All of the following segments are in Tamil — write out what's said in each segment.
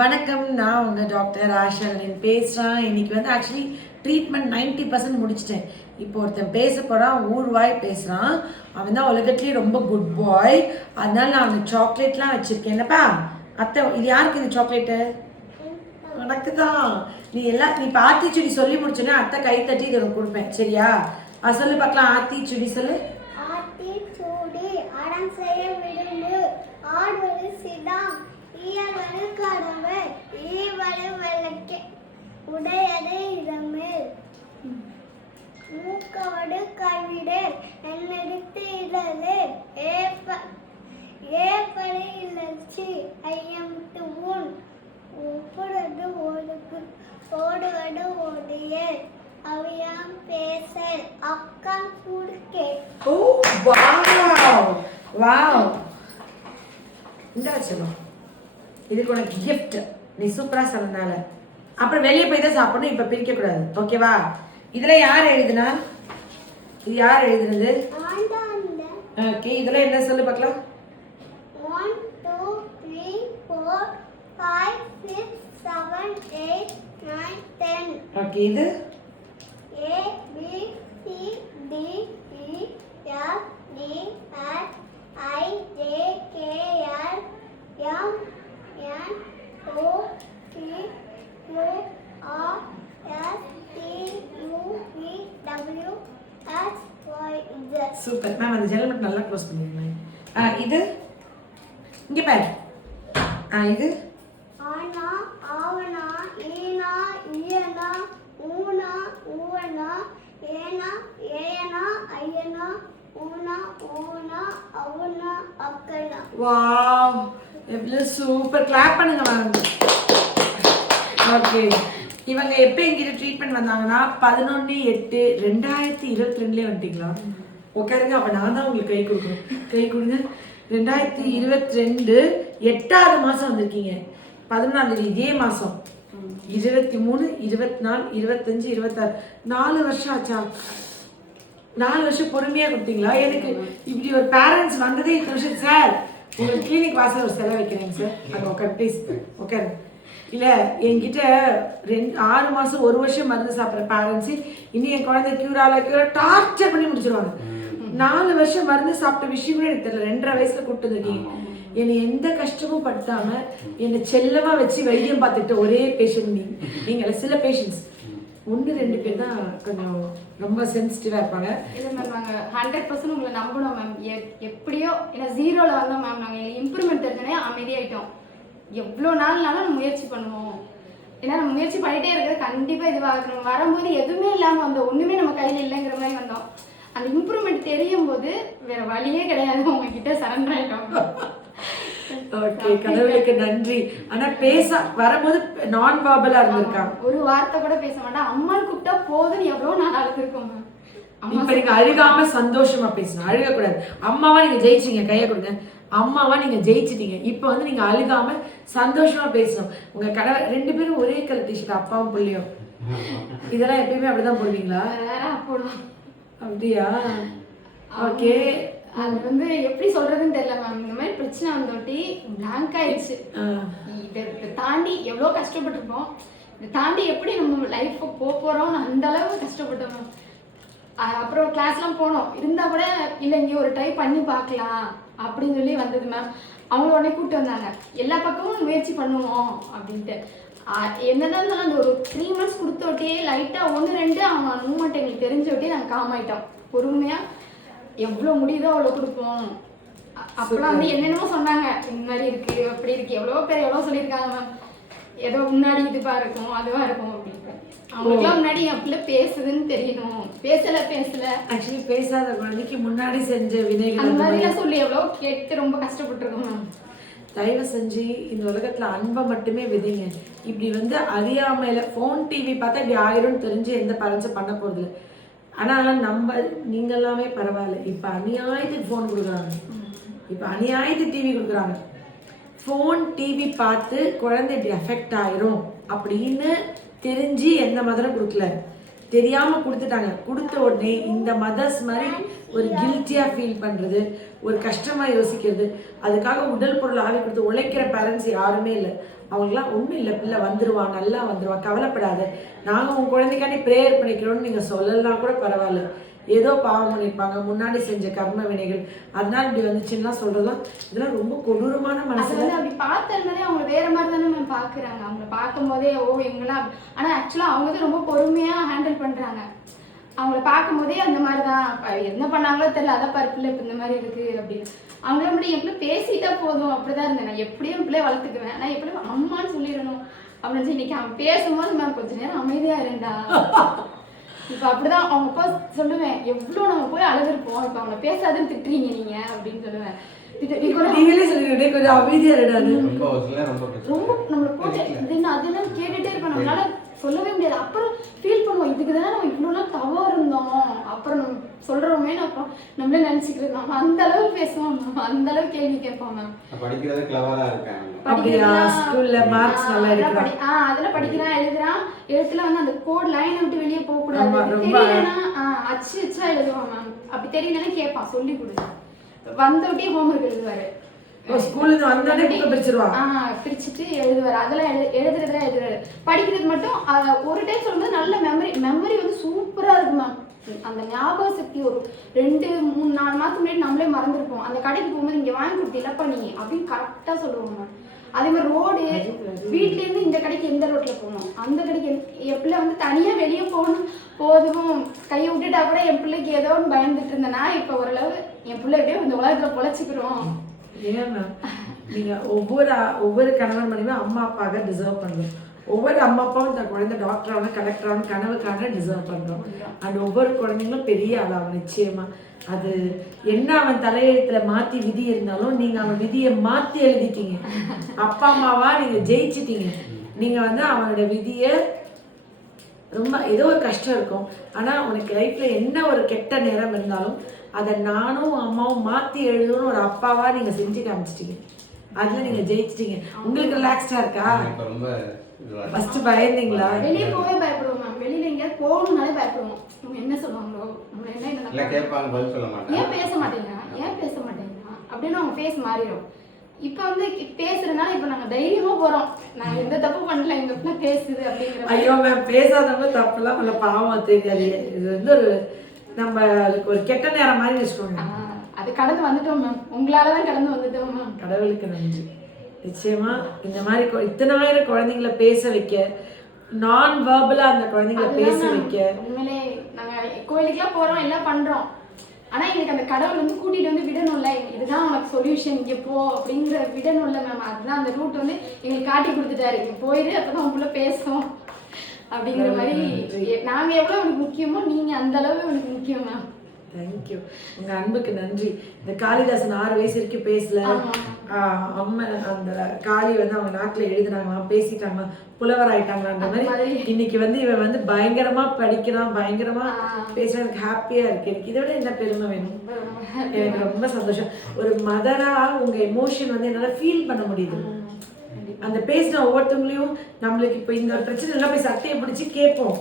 வணக்கம், நான் உங்கள் டாக்டர் ஆஷாலின் பேசுகிறேன். இன்னைக்கு வந்து ஆக்சுவலி ட்ரீட்மெண்ட் 90% முடிச்சிட்டேன். இப்போ ஒருத்தன் பேச போகிறான், ஊர்வாய் பேசுகிறான். அவன் தான் உலகத்துலேயே ரொம்ப குட் பாய். அதனால நான் அந்த சாக்லேட்லாம் வச்சுருக்கேன். என்னப்பா அத்தை, இது யாருக்கு இந்த சாக்லேட்டு? உனக்கு தான். நீ இப்போ ஆத்திச்சுடி சொல்லி முடிச்சோன்னே அத்தை கை தட்டி இதை உனக்கு கொடுப்பேன், சரியா? சொல்லு பார்க்கலாம். ஆத்திச்சுடி சொல்லு. ஆத்திச்சூடி அறம் செய்ய விடுமு ஆடுவது சிதாம் ஈயவரு கடவு ஈவரு விளக்கே உடையது இதமில் மூக்கவடு கவிடு என்னெடுத்து இடது ஏப்படி இலச்சி ஐயமுத்து உன் ஒப்புறது ஓடுக்கு ஓடுவது ஓடிய அவையாம் பேச அக்கம் குடுக்கே. ஓ வாவ் வாவ். இந்த வச்சமா இதுக்கு உனக்கு கிஃப்ட். நீ சூப்பராக சொன்னனால. அப்புறம் வெளியே போய் தான் சாப்பிடணும், இப்போ பிரிக்கக்கூடாது, ஓகேவா? இதில் யார் எழுதுனா? இது யார் எழுதுனது? ஓகே, இதில் என்ன சொல்லு பார்க்கலாம். 1 2 3 4 5 6 7 8 9 10. ஓகே, இது A B C D E F G H I J K L M N O P Q R S T U V W X Y Z. Super ma'am. அந்த ஜன்னல் மட்டும் நல்லா க்ளோஸ் பண்ணிடுங்க. இது இங்கே பாரு. இது ஆனா ஆவனா ஈனா ஈயனா ஊனா ஊவனா ஏனா ஏயனா ஐயனா ஊனா ஊனா அவுனா அக்கனா. வாவ், எவ்வளோ சூப்பர். கிளாப் பண்ணுங்க மேம். ஓகே, இவங்க எப்போ எங்கிட்ட ட்ரீட்மெண்ட் வந்தாங்கன்னா 11/8/2022 வந்துட்டீங்களா? உட்காருங்க. அப்போ நான் தான் உங்களுக்கு கை கொடுக்கணும். கை கொடுங்க. 2022 8ஆவது மாதம் வந்திருக்கீங்க. 11ஆம் தேதி இதே மாதம் 23 24 25 26 4 வருஷம் ஆச்சா? 4 வருஷம் பொறுமையாக கொடுத்தீங்களா? எனக்கு இப்படி ஒரு பேரண்ட்ஸ் வந்ததே இத்தனை வருஷம். சார், உங்களுக்கு கிளினிக் வாசல் ஒரு செலவு வைக்கிறேங்க சார், அங்கே உட்காரு ப்ளீஸ், உட்காரு. இல்லை, என்கிட்ட 6 மாதம் 1 வருஷம் மருந்து சாப்பிட்ற பேரண்ட்ஸு இன்னும் என் குழந்தை க்யூரா டார்ச்சர் பண்ணி முடிச்சிருவாங்க. 4 வருஷம் மருந்து சாப்பிட்ட விஷயம் கூட எனக்கு தெரியல. 2.5 வயசுல கூப்பிட்டு இருக்கீங்க. என்னை எந்த கஷ்டமும் படுத்தாம என்னை செல்லமா வச்சு வைத்தியம் பார்த்துட்டு ஒரே பேஷண்ட் நீங்க. சில பேஷண்ட்ஸ் 1-2 பேர் தான் கொஞ்சம் ரொம்ப சென்சிட்டிவா இருப்பாங்க. இல்லை மேம், நாங்கள் 100% உங்களை நம்பணும் மேம். எப்படியோ ஏன்னா 0ல் வந்தோம் மேம். நாங்கள் இம்ப்ரூவ்மெண்ட் தெரிஞ்சோடனே அமைதியாகிட்டோம். எவ்வளோ நாள்னாலும் நம்ம முயற்சி பண்ணுவோம். ஏன்னா நம்ம முயற்சி பண்ணிகிட்டே இருக்கிறது கண்டிப்பாக இதுவாகணும். வரும்போது எதுவுமே இல்லாமல் வந்தோம், ஒன்றுமே நம்ம கையில் இல்லைங்கிற மாதிரி வந்தோம். அந்த இம்ப்ரூவ்மெண்ட் தெரியும் போது வேற வழியே கிடையாது, உங்ககிட்ட சரண்டர் ஆகிட்டோம். ஓகே, கடவுளுக்கு நன்றி. ஆனா பேச வரும்போது நான் வெர்பலா இருந்திருக்காங்க. ஒரு வார்த்தை கூட பேச மாட்டேன். அம்மான்னு கூப்பிட்டா போதுன்னு எவ்வளவு நாள் அழுதுருக்கோம் மேம். இப்ப நீங்க அழுகாம சந்தோஷமா பேசணும், அழுக கூடாது. அம்மாவா நீங்க ஜெயிச்சீங்க, கையை கொடுங்க. அம்மாவா நீங்க ஜெயிச்சிட்டீங்க. இப்ப வந்து நீங்க அழுகாம சந்தோஷமா பேசணும். உங்க கணவர் 2 பேரும் ஒரே கலர் டிஷர்ட், அப்பாவும் புள்ளியும். இதெல்லாம் எப்பயுமே அப்படிதான் போடுவீங்களா? போடுவோம். அப்படியா? ஓகே. அது வந்து எப்படி சொல்றதுன்னு தெரியல மேம். இந்த மாதிரி பிரச்சனை வந்தோட்டி பிளாங்க் ஆயிடுச்சு. இதை தாண்டி எவ்வளோ கஷ்டப்பட்டிருப்போம். இதை தாண்டி எப்படி நம்ம லைஃப் போறோம்னு அந்த அளவுக்கு கஷ்டப்பட்டோம் மேம். அப்புறம் கிளாஸ்லாம் போனோம். இருந்தா கூட இல்லை இங்கே ஒரு ட்ரை பண்ணி பார்க்கலாம் அப்படின்னு சொல்லி வந்தது மேம். அவங்க உடனே கூப்பிட்டு வந்தாங்க. எல்லா பக்கமும் முயற்சி பண்ணுவோம் அப்படின்ட்டு. என்னதான் இருந்தாலும் அந்த ஒரு 3 months கொடுத்தோட்டியே லைட்டாக 1-2 அவங்க மூமெண்ட் எங்களுக்கு தெரிஞ்சோட்டி நாங்கள் காம் ஆயிட்டோம். பொறுமையாக எவ்வளோ முடியுதோ அவ்வளோ கொடுப்போம். அப்பெல்லாம் வந்து என்னென்னமோ சொன்னாங்க, இந்த மாதிரி இருக்கு அப்படி இருக்கு, எவ்வளோ பேர் எவ்வளோ சொல்லியிருக்காங்க மேம். ஏதோ முன்னாடி இதுவா இருக்கும் அதுவா இருக்கும் அப்படின்ட்டு. அவங்களுக்குலாம் முன்னாடி என் பிள்ளை பேசுதுன்னு தெரியணும். பேசல ஆக்சுவலி பேசாத குழந்தைக்கு முன்னாடி செஞ்ச வினைகள் அந்த மாதிரிலாம் சொல்லி எவ்வளோ கேட்டு ரொம்ப கஷ்டப்பட்டுருக்கோம் மேம். தயவு செஞ்சு இந்த உலகத்துல அன்பை மட்டுமே விதைங்க. இப்படி வந்து அறியாமையில ஃபோன் டிவி பார்த்தா இப்படி ஆயிரம்னு தெரிஞ்சு எந்த பேரண்ட்ஸும் பண்ண போறது இல்லை. ஆனால் நம்ம நீங்க எல்லாமே பரவாயில்ல. இப்போ அநியாயத்துக்கு ஃபோன் கொடுக்குறாங்க, இப்போ அநியாயத்துக்கு டிவி கொடுக்குறாங்க. ஃபோன் டிவி பார்த்து குழந்தை இப்படி அஃபெக்ட் ஆயிரும் அப்படின்னு தெரிஞ்சு எந்த மதரும் கொடுக்கல. தெரியாமல் கொடுத்துட்டாங்க. கொடுத்த உடனே இந்த மதர்ஸ் மாதிரி ஒரு கில்ட்டியாக ஃபீல் பண்ணுறது, ஒரு கஷ்டமாக யோசிக்கிறது, அதுக்காக உடல் பொருள் ஆவி கொடுத்து உழைக்கிற பேரண்ட்ஸ் யாருமே இல்லை. அவங்களுக்குலாம் ஒன்றும் இல்லை, பிள்ளை வந்துடுவான், நல்லா வந்துடுவான், கவலைப்படாத, நாங்கள் உன் குழந்தைக்காண்டி ப்ரேயர் பண்ணிக்கிறோன்னு நீங்கள் சொல்லலாம் கூட பரவாயில்ல, ஏதோ பாவம் பண்ணியிருப்பாங்க, முன்னாடி செஞ்ச கர்ம வினைகள், அதனால இப்படி வந்துச்சுன்னா சொல்றதெல்லாம் இதெல்லாம் ரொம்ப கொடூரமான அது மனசு. வந்து அப்படி பார்த்ததுனாலே அவங்க வேற மாதிரி தானே மேம் பாக்குறாங்க. அவங்க பார்க்கும் போதே இவங்களாம், ஆனா ஆக்சுவலா அவங்க வந்து ரொம்ப பொறுமையா ஹேண்டில் பண்றாங்க. அவங்கள பார்க்கும் போதே அந்த மாதிரிதான் என்ன பண்ணாங்களோ தெரியல, அதான் பருப்புல இப்ப இந்த மாதிரி இருக்கு அப்படின்னு. அவங்கள மட்டும் என் பிள்ளை பேசிட்டா போதும் அப்படிதான் இருந்தேன். நான் எப்படியும் என் பிள்ளைய வளர்த்துக்குவேன், நான் எப்படியும் அம்மான்னு சொல்லிடணும் அப்படின்னு சொல்லி இன்னைக்கு அவன் பேசும்போது மேம் கொஞ்ச நேரம் அமைதியா இருந்தா. இப்ப அப்படிதான் அவங்க அப்பா சொல்லுவேன், எவ்வளவு நம்ம போய் அழுதுருப்போம், இப்ப அவங்கள பேசாதுன்னு திட்டுறீங்க நீங்க அப்படின்னு சொல்லுவேன். நீங்களே சொல்லுங்க கொஞ்சம் அமைதியா இருடாது, ரொம்ப நம்மள போட்டு அதெல்லாம் கேட்டுட்டே இருப்போம், நம்மளால சொல்லவே முடியாது. அப்புறம் ஃபீல் பண்ணுவோம், இதுக்குதானே நம்ம இவ்வளவு நாள் தவறு இருந்தோம், அப்புறம் நம்ம சொல்றோமே அப்புறம் நம்மளே நினைச்சுக்கிறது. நம்ம அந்த அளவு பேசுவோம், நம்ம அந்த அளவு கேள்வி கேட்போம் மேம். படிக்கிறது கிளவரா இருக்கேன், அதெல்லாம் படிக்கிறான், எழுதுறான், எழுத்துல வந்து அந்த கோட் லைன் விட்டு வெளியே போக கூடாது, தெரியலன்னா அச்சா எழுதுவான் மேம். அப்படி தெரியலன்னா கேட்பான், சொல்லி கொடு, வந்தோட்டே ஹோம்ஒர்க் எழுதுவாரு, பிரிச்சுட்டு எழுதுவாரு, அதெல்லாம் எழுதுறாரு. படிக்கிறது மட்டும் ஒரு டைம் சொல்லும்போது நல்ல மெமரி வந்து சூப்பரா இருக்கு மேம். அந்த ஞாபக சக்தி ஒரு 2, 3, 4 மாசத்துக்கு முன்னாடி நம்மளே மறந்துருப்போம். அந்த கடைக்கு போகும்போது இங்க வாங்கி கொடுத்தீங்களப்பா நீங்க அப்படின்னு கரெக்டா சொல்லுவோம் மேம். அதே மாதிரி ரோடு, வீட்ல இருந்து இந்த கடைக்கு எந்த ரோட்ல போகணும், அந்த கடைக்கு என் பிள்ளை வந்து தனியா வெளியே போதும் கையை விட்டுட்டா கூட என் பிள்ளைக்கு ஏதோ ஒன்று பயந்துட்டு இருந்தேன்னா இப்ப ஓரளவு என் பிள்ளை எப்படியோ இந்த உலகத்துல பொழைச்சிக்கிறோம். ஏன்னா நீங்க ஒவ்வொரு கணவன் மனைவி அம்மா அப்பாவை டிசர்வ் பண்ணுவோம். ஒவ்வொரு அம்மா அப்பாவும் இந்த குழந்தை டாக்டர் ஆகணும், கலெக்டர் ஆகணும், கனவுக்காக டிசர்வ் பண்றோம். அண்ட் ஒவ்வொரு குழந்தைங்களும் பெரிய ஆளாகும் நிச்சயமா. அது என்ன அவன் தலையெழுத்துல மாத்தி விதி இருந்தாலும் நீங்க அவன் விதியை மாத்தி எழுதிட்டீங்க. அப்பா அம்மாவா நீங்க ஜெயிச்சிட்டீங்க. நீங்க வந்து அவனோட விதியை ரொம்ப ஏதோ ஒரு கஷ்டம் இருக்கும், ஆனா உனக்கு லைஃப்ல என்ன ஒரு கெட்ட நேரம் இருந்தாலும் அதை நானும் அம்மாவும் மாத்தி எழுதணும்னு ஒரு அப்பாவா நீங்க செஞ்சு காமிச்சிட்டீங்க. அதுல நீங்க ஜெயிச்சிட்டீங்க. உங்களுக்கு ரிலாக்ஸ்டா இருக்கா? ஃபர்ஸ்ட் பயந்தீங்களா? வெளியே போவே பயப்படுவோம் மேம். வெளியில எங்கேயாவது போகணும்னாலே பயப்படுவோம். அவங்க என்ன சொல்லுவாங்களோ, நம்ம என்ன கேட்பாங்க, பதில் சொல்ல மாட்டாங்க. ஏன் பேச மாட்டேங்க அப்படின்னு அவங்க ஃபேஸ் மாறிடும். இப்ப வந்து பேசுறதுனால இப்ப நாங்க தைரியமா போறோம், நாங்க எந்த தப்பு பண்ணல, எங்க பிள்ளை பேசுது அப்படிங்கிற. ஐயோ மேம், பேசாதவங்க தப்புலாம் பண்ணல, பாவம் தெரியாது. இது வந்து ஒரு நம்மளுக்கு ஒரு கெட்ட நேரம் மாதிரி வச்சுக்கோங்க. அது கடந்து வந்துட்டோம் மேம், உங்களாலதான் கடந்து வந்துட்டோம் மேம். கடவுளுக்கு நன்றி. நிச்சயமா இந்த மாதிரி இத்தனாயிரம் குழந்தைங்களை பேச வைக்க, நான் வெர்பலா அந்த குழந்தைங்களை பேச வைக்க. உண்மையிலே நாங்க கோயிலுக்குலாம் போறோம், எல்லாம் பண்றோம், ஆனா எங்களுக்கு அந்த கடவுள் வந்து கூட்டிட்டு வந்து விடணும்ல, இதுதான் உனக்கு சொல்யூஷன், இங்க போ அப்படிங்கிற விடணும்ல மேம். அதுதான் அந்த ரூட் வந்து எங்களுக்கு காட்டி கொடுத்துட்டாரு, இங்க போயிரு, அப்பதான் உங்களுக்குள்ள பேசுவோம் அப்படிங்கிற மாதிரி. நாங்க எவ்வளவு உனக்கு முக்கியமோ நீங்க அந்த அளவு உனக்கு முக்கியம் மேம். தேங்க்யூ, உங்க அன்புக்கு நன்றி. இந்த காளிதாசன் 6 வயசு வரைக்கும் பேசல, அம்மா அந்த காளி வந்து அவங்க நாட்டுல எழுதுனாங்களாம், பேசிட்டாங்களாம், புலவர் ஆயிட்டாங்களா, அந்த மாதிரி இன்னைக்கு வந்து இவன் வந்து பயங்கரமா படிக்கிறான், பயங்கரமா பேசுறான். எனக்கு ஹாப்பியா இருக்கு. எனக்கு இதை விட என்ன பெருமை வேணும்? எனக்கு ரொம்ப சந்தோஷம். ஒரு மதரா உங்க எமோஷன் வந்து என்னால ஃபீல் பண்ண முடியுது. அந்த பேசின ஒவ்வொருத்தவங்களையும் நம்மளுக்கு இப்ப இந்த பிரச்சனை எல்லாம் போய் சட்டையை பிடிச்சி கேட்போம்,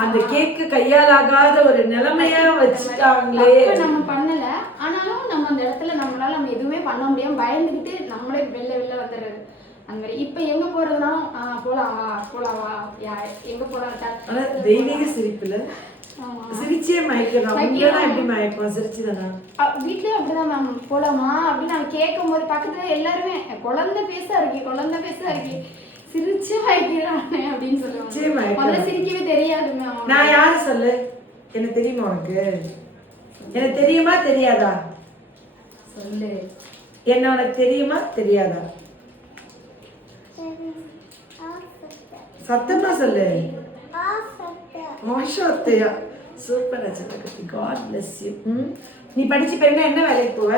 அந்த கேக்கு கையாலாகாத ஒரு நிலைமையா வச்சுட்டாங்களே. நம்ம பண்ணல, ஆனாலும் நம்ம அந்த இடத்துல நம்மளால நம்ம எதுவுமே பண்ண முடியாம பயந்துகிட்டு நம்மளே வெளில வந்துடுறது. அந்த மாதிரி இப்ப எங்க போறதுனாலும் போலாவா எங்க போலாம். தெய்வீக சிரிப்புல சிரிச்சே மயக்கலாம். எப்படி மயக்கம்? சிரிச்சுதானா? வீட்லயும் அப்படிதான் மேம். போலாமா அப்படின்னு நான் கேட்கும் போது பக்கத்துல எல்லாருமே குழந்தை பேசா இருக்கி சிரிச்சு மயக்கிறானே அப்படின்னு சொல்லுவாங்க. சிரிக்கவே தெரியாது மேம். நான் யாரு சொல்லு? எனக்கு தெரியுமா? உனக்கு எனக்கு தெரியுமா தெரியாதா? சொல்லு. என்ன உனக்கு தெரியுமா தெரியாதா? சத்தமா சொல்லு. சூப்பர் அச்சலகத்தி. God bless you. நீ படிச்சு பெண்ணா என்ன வேலைக்கு போவ?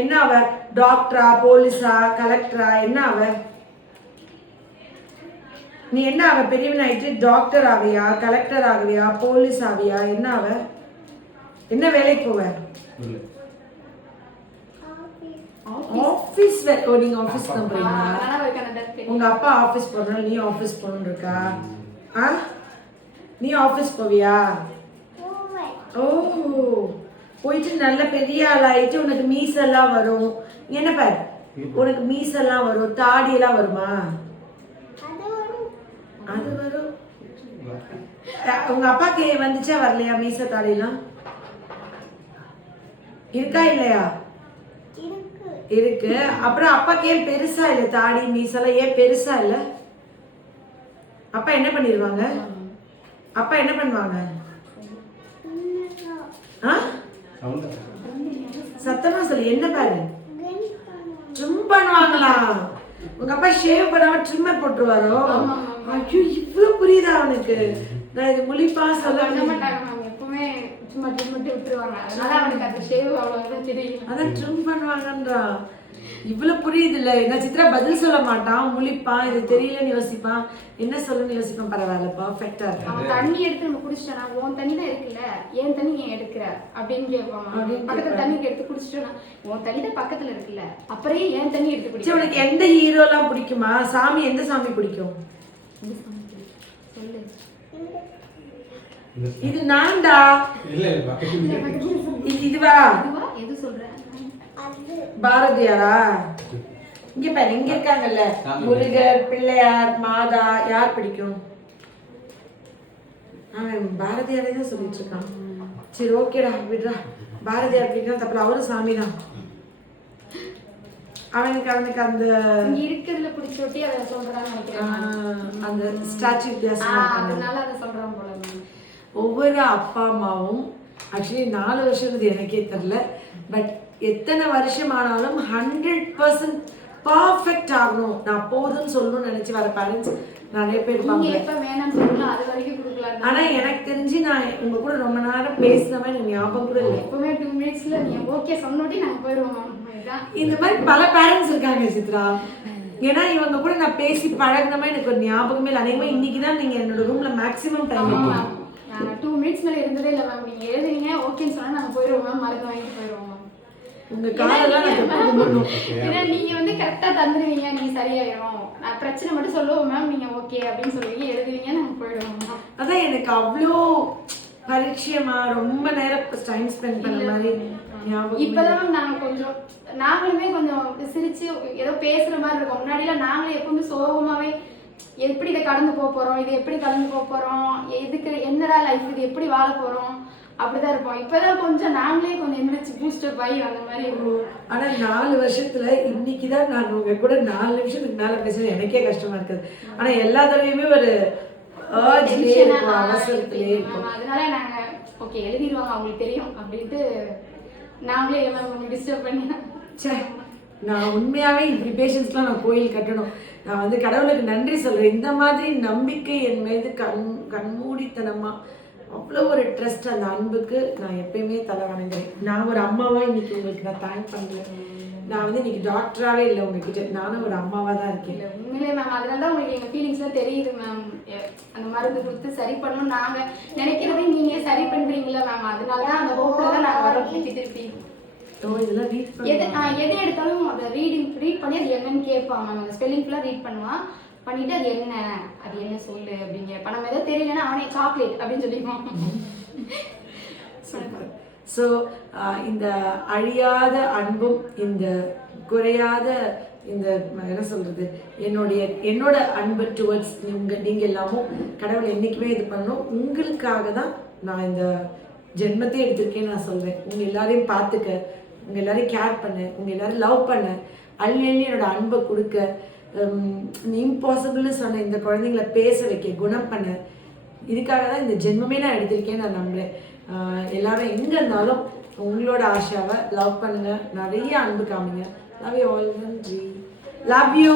என்ன அவ? டாக்டரா, போலீஸா, கலெக்டரா? என்ன அவ? நீ என்ன அவ? பெரியவன் ஆயிட்டு டாக்டர் ஆவியா, கலெக்டர் ஆகுவியா, போலீஸ் ஆவியா? என்ன அவ? என்ன வேலைக்கு போவ? ஆபீஸ். ஓ, நீங்க ஆபீஸ் தான் போறீங்களா? உங்க அப்பா ஆபீஸ் போறனால நீ ஆபீஸ் போகணும்னு இருக்கா? நீ ஆபீஸ் போவியா? ஓ, போயிட்டு நல்ல பெரிய ஆள் ஆயிட்டு உனக்கு மீசெல்லாம் வரும். நீ என்ன பாரு, உனக்கு மீசெல்லாம் வரும், தாடி எல்லாம் வருமா? அது வரும். அது வரும். உங்க அப்பாக்கு வந்துச்சா வரலையா மீச தாடிலாம்? இருக்கா இல்லையா? இருக்கு. இருக்கு. அப்புறம் அப்பாக்கு ஏன் பெருசா இல்லை தாடி மீசெல்லாம் ஏன் பெருசா இல்லை? அப்பா என்ன பண்ணிடுவாங்க? அப்பா என்ன பண்ணுவாங்க? சின்னதா. ஆ? சவுண்ட் சத்தமா சொல்லு. என்ன பாரு? கன் பண்ணுவாங்க. ட்ரிம் பண்ணுவாங்களா? உங்க அப்பா ஷேவ் பண்ணாம ட்ரிம்மர் போட்டுருவாரோ? ஐயோ இவ்வளவு புரியுதா அவனுக்கு? நான் இது முழிப்பா சொல்ல பண்ண மாட்டாங்க மேம், எப்பவுமே சும்மா மட்டும் விட்டுருவாங்க. அதனால அவனுக்கு அந்த ஷேவ் அவ்வளவுதான் தெரியும். அதான் ட்ரிம் பண்ணுவாங்கன்றா. இவ்வளவு புரியுது இல்ல? என்ன சித்ரா பதில் சொல்ல மாட்டான், முழிப்பான், இது தெரியலன்னு யோசிப்பான், என்ன சொல்லுன்னு யோசிப்பான். பரவாயில்ல, பர்ஃபெக்டா இருக்கு. அவன் தண்ணி எடுத்து நம்ம குடிச்சிட்டோம்னா, உன் தண்ணி தான் இருக்குல்ல, ஏன் தண்ணி ஏன் எடுக்கிற அப்படின்னு கேட்பான். பக்கத்துல தண்ணி எடுத்து குடிச்சிட்டோம்னா, உன் தண்ணி தான் பக்கத்துல இருக்குல்ல, அப்புறம் ஏன் தண்ணி எடுத்து சரி, குடிச்ச? உனக்கு எந்த ஹீரோலாம் பிடிக்குமா? சாமி எந்த சாமி பிடிக்கும்? சொல்லு. இது நான்டா. இல்ல இல்ல பக்கத்துல இதுவா? அதுவா? எது சொல்ற? அது பாரதியாரா? இங்க பாரு, இங்க இருக்காங்கல்ல, முருகர், பிள்ளையார், மாதா, யார் பிடிக்கும்? அவன் பாரதியாரே தான் சொல்லிட்டு இருக்கான். சரி ஓகேடா, விடுறா. பாரதியார் பிடிக்கும் தப்புல, அவரும் சாமி தான். அவனுக்கு அந்த இங்க இருக்கிறதுல பிடிச்சோட்டி அதை சொல்றான்னு நினைக்கிறேன். அந்த ஸ்டாச்சு வித்தியாசமா இருக்காங்க. அதனால அதை சொல்றான் போல. ஒவ்வொரு அப்பா அம்மாவும் ஆக்சுவலி 4 வருஷம் எனக்கே தெரியல, பட் எத்தனை வருஷம் ஆனாலும் 100% பர்ஃபெக்ட் ஆகணும், நான் போதும்னு சொல்லணும்னு நினைச்சு வர பேரண்ட்ஸ் நிறைய பேர் நீங்க இருப்பாங்க. எப்ப வேணாம்னு சொல்லலாம், அது வரைக்கும் கொடுக்கலாம். ஆனா எனக்கு தெரிஞ்சு நான் உங்க கூட ரொம்ப நேரம் பேசினவன் எனக்கு ஞாபகம் கூட இல்லை. எப்பவுமே 2 மினிட்ஸ்ல நீங்க ஓகே சொன்னோட்டி நாங்க போயிடுவோம் மேம். இதுதான் இந்த மாதிரி பல பேரண்ட்ஸ் இருக்காங்க சித்ரா. ஏன்னா இவங்க கூட நான் பேசி பழகினமா எனக்கு ஒரு ஞாபகமே இல்லை. அநேகமா இன்னைக்கு தான் நீங்க என்னோட ரூம்ல மேக்ஸிமம் டைம் இருக்கீங்க. 2 மினிட்ஸ் மேல இருந்ததே இல்லை மேம். நீங்க எழுதுறீங்க ஓகேன்னு சொன்னா நாங்க போயிடுவோம் மேம், மருந்து வாங்கிட்டு போயிடுவோம் மேம். உங்க காலெல்லாம் நான் எப்பவும் பண்ணும். ஏன்னா நீங்க வந்து கரெக்டா தந்துருவீங்க, நீங்க சரியாயிரும், நான் பிரச்சனை மட்டும் சொல்லுவோம் மேம், நீங்க ஓகே அப்படின்னு சொல்லுவீங்க, எழுதுவீங்க, நாங்க போயிடுவோம் மேம். அதான் எனக்கு அவ்வளோ பரிச்சயமா ரொம்ப நேரம் டைம் ஸ்பெண்ட் பண்ண மாதிரி ஞாபகம். இப்பதான் நாங்க கொஞ்சம் நாங்களுமே கொஞ்சம் சிரிச்சு ஏதோ பேசுற மாதிரி இருக்கோம். முன்னாடிலாம் நாங்களே எப்பவுமே சோகமாவே எப்படி இதை கடந்து போறோம், இது எப்படி கடந்து போறோம், இதுக்கு என்னடா லைஃப், இது எப்படி வாழ போறோம், அப்படிதான் இருப்போம். இப்பதான் கொஞ்சம் நாங்களே கொஞ்சம் எந்திரிச்சு பூஸ்டப் ஆகி அந்த மாதிரி இருக்கும். ஆனா 4 வருஷத்துல இன்னைக்குதான் நான் உங்க கூட 4 நிமிஷத்துக்கு மேல பேசுறது எனக்கே கஷ்டமா இருக்குது. ஆனா எல்லா தடவையுமே ஒரு அவசரத்திலே இருக்கும். அதனால நாங்க ஓகே எழுதிடுவாங்க அவங்களுக்கு தெரியும் அப்படின்ட்டு நாங்களே கொஞ்சம் டிஸ்டர்ப் பண்ணி. சே, நான் உண்மையாவே இப்படி பேஷன்ஸ்லாம் நான் கோயில் கட்டணும். நான் வந்து கடவுளுக்கு நன்றி சொல்றேன். இந்த மாதிரி நம்பிக்கை என் மீது கண்மூடித்தனமா அவ்வளோ ஒரு ட்ரஸ்ட், அந்த அன்புக்கு நான் எப்பயுமே தலை வணங்குறேன். நான் ஒரு அம்மாவா இன்னைக்கு உங்களுக்கு நான் தேங்க் பண்றேன். நான் வந்து இன்னைக்கு டாக்டராகவே இல்லை உங்ககிட்ட, நானும் ஒரு அம்மாவாக தான் இருக்கேன். உண்மையிலே மேம் அதனால தான் உங்களுக்கு எங்கள் ஃபீலிங்ஸ்லாம் தெரியுது மேம். அந்த மருந்து கொடுத்து சரி பண்ணணும் நாங்கள் நினைக்கிறதே நீங்கள் சரி பண்ணுறீங்களா மேம், அதனால தான் அந்த ஹோப்பில் தான் நாங்கள் வரோம் திருப்பி. இதெல்லாம் எது எடுத்தாலும் அதை ரீட் பண்ணி அது என்னன்னு கேட்பான் மேம். அந்த ஸ்பெல்லிங் ஃபுல்லாக ரீட் பண்ணுவான், பண்ணிட்டு அது என்ன சொல்லு அப்படின்னு கேட்பான். நம்ம எதாவது தெரியலன்னா அவனே சாக்லேட் அப்படின்னு சொல்லிடுவான். சூப்பர். ஸோ இந்த அழியாத அன்பும் இந்த குறையாத இந்த என்ன சொல்றது, என்னோட அன்பு டுவர்ட்ஸ் நீங்கள் எல்லாமும் கடவுள் என்றைக்குமே இது பண்ணணும். உங்களுக்காக தான் நான் இந்த ஜென்மத்தை எடுத்திருக்கேன்னு நான் சொல்வேன். உங்கள் எல்லாரையும் பார்த்துக்க, உங்கள் எல்லாரையும் கேர் பண்ண, உங்கள் எல்லாரும் லவ் பண்ண, அள்ளி என்னோட அன்பை கொடுக்க, இம்பாசிபிள்னு சொன்ன இந்த குழந்தைங்களை பேச வைக்க, குணம் பண்ண, இதுக்காக தான் இந்த ஜென்மமே நான் எடுத்திருக்கேன்னு நான் நம்புகிறேன். எல்லாரும் எங்கே இருந்தாலும் உங்களோட ஆஷாவை லவ் பண்ணுங்க, நிறைய அன்பு காமிங்க. Love you all. நன்றி. Love you.